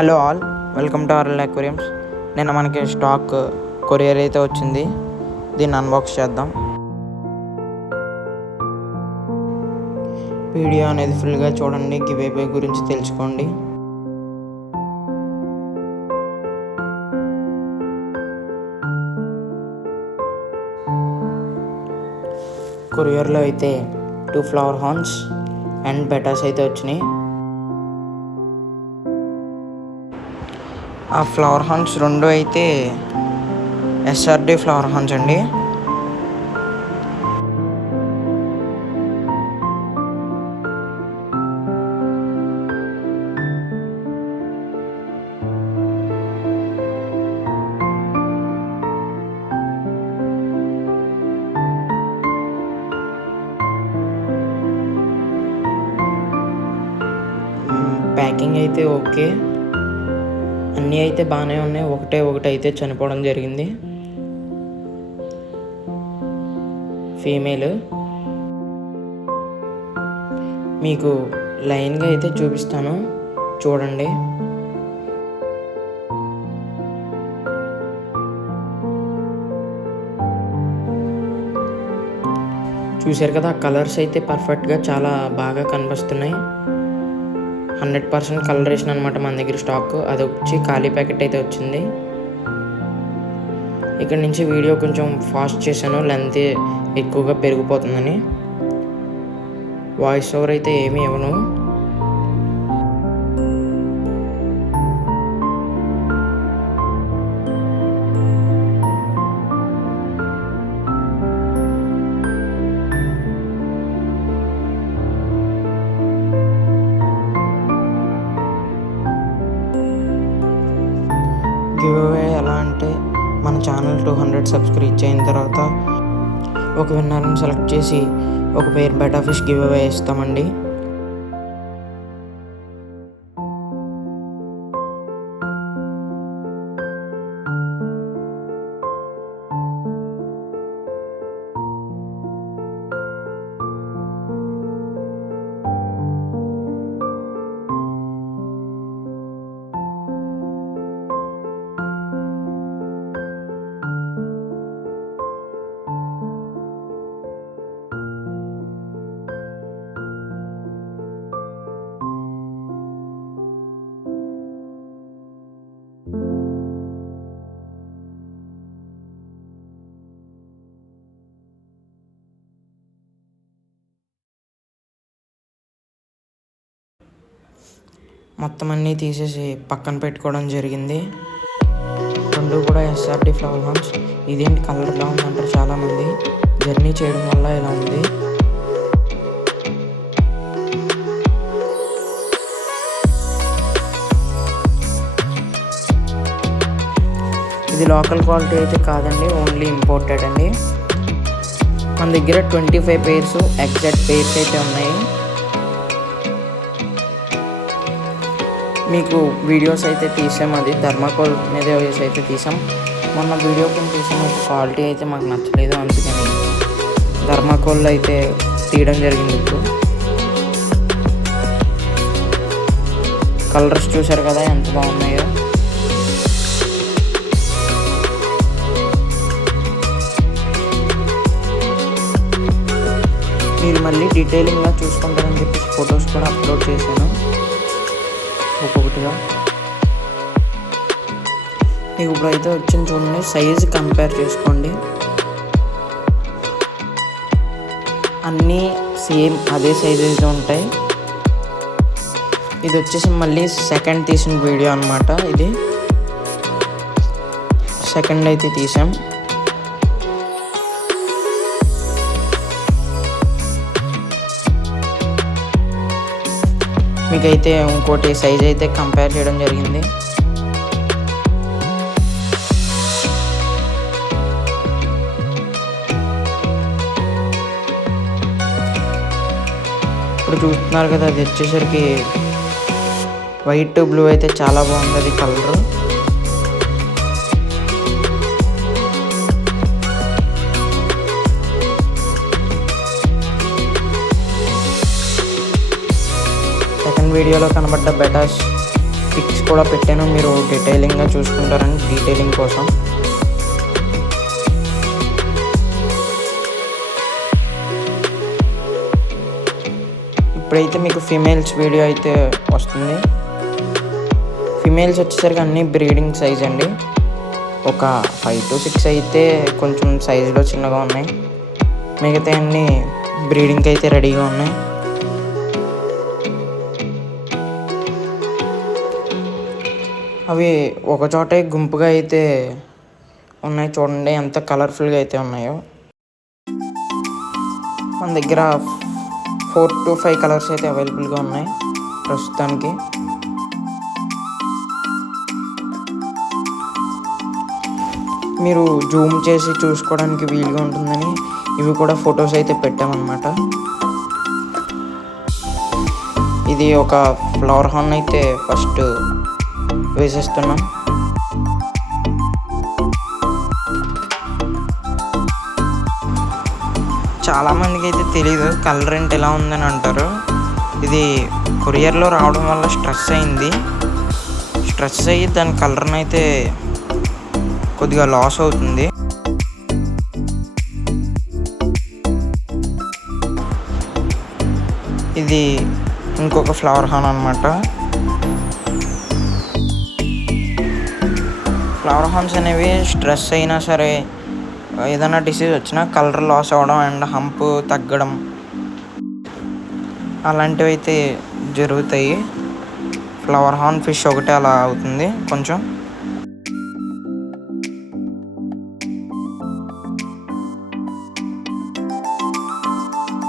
Hello all, welcome to our aquariums. నిన్న మనకి stock courier అయితే వచ్చింది. దీన్ని అన్బాక్స్ చేద్దాం. వీడియో అనేది ఫుల్గా చూడండి, గివ్ అవే గురించి తెలుసుకోండి. కొరియర్లో అయితే 2 ఫ్లవర్ హార్న్స్ అండ్ బెటాస్ అయితే వచ్చినాయి. ఆ ఫ్లవర్ హార్న్స్ రెండు అయితే ఎస్ఆర్డి ఫ్లవర్ హార్న్స్ అండి. ప్యాకింగ్ అయితే ఓకే, అన్నీ అయితే బాగానే ఉన్నాయి. ఒకటి అయితే చనిపోవడం జరిగింది, ఫీమేల్. మీకు లైన్గా అయితే చూపిస్తాను, చూడండి. చూశారు కదా, కలర్స్ అయితే పర్ఫెక్ట్గా చాలా బాగా కనిపిస్తున్నాయి. 100% కలరేషన్ అనమాట మన దగ్గర స్టాక్. అది వచ్చి ఖాళీ ప్యాకెట్ అయితే వచ్చింది. ఇక్కడ నుంచి వీడియో కొంచెం ఫాస్ట్ చేశాను, లెంత్ ఎక్కువగా పెరిగిపోతుందని. వాయిస్ ఓవర్ అయితే ఏమీ ఇవ్వను. గివ్ అవే ఎలా అంటే, మన ఛానల్ 200 సబ్స్క్రైబ్ అయిన తర్వాత ఒక విన్నర్ని సెలెక్ట్ చేసి ఒక పేర్ బెటా ఫిష్ గివ్ అవే ఇస్తామండి. మొత్తం అన్నీ తీసేసి పక్కన పెట్టుకోవడం జరిగింది. రెండు కూడా ఎస్ఆర్డి ఫ్లవర్ హార్న్స్. ఇదేంటి కలర్లా ఉందంటారు చాలామంది. జర్నీ చేయడం వల్ల ఇలా ఉంది. ఇది లోకల్ క్వాలిటీ అయితే కాదండి, ఓన్లీ ఇంపోర్టెడ్ అండి. మన దగ్గర 25 పేర్స్ ఎగ్జాక్ట్ పేర్స్ అయితే ఉన్నాయి. మీకు వీడియోస్ అయితే తీసాం, అది థర్మాకోల్ మీద అయితే తీసాం. మొన్న వీడియో కొన్ని తీసాం, క్వాలిటీ అయితే మాకు నచ్చలేదు, అందుకని థర్మాకోల్లో అయితే తీయడం జరిగింది. ఇప్పుడు కలర్స్ చూసారు కదా ఎంత బాగున్నాయో. మీరు మళ్ళీ డీటెయిలింగ్గా చూసుకుంటారని చెప్పేసి ఫొటోస్ కూడా అప్లోడ్ చేశాను ఒక్కొక్కటిగా. మీకు ఇప్పుడు అయితే వచ్చింది చూడండి, సైజు కంపేర్ చేసుకోండి. అన్నీ సేమ్ అదే సైజ్ అయితే ఉంటాయి. ఇది వచ్చేసి మళ్ళీ సెకండ్ తీసిన వీడియో అనమాట. ఇది సెకండ్ అయితే తీసాం. మీకైతే ఇంకోటి సైజ్ అయితే కంపేర్ చేయడం జరిగింది. ఇప్పుడు చూస్తున్నారు కదా, అది వచ్చేసరికి వైట్ బ్లూ అయితే చాలా బాగుంది అది కలరు. వీడియోలో కనబడ్డ బెటాస్ పిక్స్ కూడా పెట్టాను, మీరు డీటెయిలింగ్గా చూసుకుంటారని డీటెయిలింగ్ కోసం. ఇప్పుడైతే మీకు ఫీమేల్స్ వీడియో అయితే వస్తుంది. ఫీమేల్స్ వచ్చేసరికి అన్నీ బ్రీడింగ్ సైజ్ అండి. ఒక 5 to 6 అయితే కొంచెం సైజులో చిన్నగా ఉన్నాయి, మిగతా అన్నీ బ్రీడింగ్కి అయితే రెడీగా ఉన్నాయి. అవి ఒకచోటే గుంపుగా అయితే ఉన్నాయి, చూడండి ఎంత కలర్ఫుల్గా అయితే ఉన్నాయో. మన దగ్గర 4 to 5 కలర్స్ అయితే అవైలబుల్గా ఉన్నాయి ప్రస్తుతానికి. మీరు జూమ్ చేసి చూసుకోవడానికి వీలుగా ఉంటుందని ఇవి కూడా ఫొటోస్ అయితే పెట్టామన్నమాట. ఇది ఒక ఫ్లవర్ హార్న్ అయితే ఫస్ట్ వేసేస్తున్నాం. చాలామందికి అయితే తెలీదు కలర్ ఏంటి ఎలా ఉందని అంటారు. ఇది కొరియర్లో రావడం వల్ల స్ట్రెస్ అయ్యి దాని కలర్ని అయితే కొద్దిగా లాస్ అవుతుంది. ఇది ఇంకొక ఫ్లవర్ హార్న్ అన్నమాట. ఫ్లవర్ హార్న్స్ అనేవి స్ట్రెస్ అయినా సరే, ఏదైనా డిసీజ్ వచ్చినా కలర్ లాస్ అవ్వడం అండ్ హంప్ తగ్గడం అలాంటివి అయితే జరుగుతాయి. ఫ్లవర్ హార్న్ ఫిష్ ఒకటే అలా అవుతుంది కొంచెం.